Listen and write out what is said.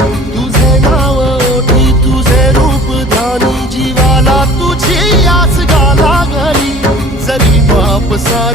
तुझे नाव ओठी तुझे रूप ध्यानी जीवाला तुझी आस गा लागली जरी बाप सा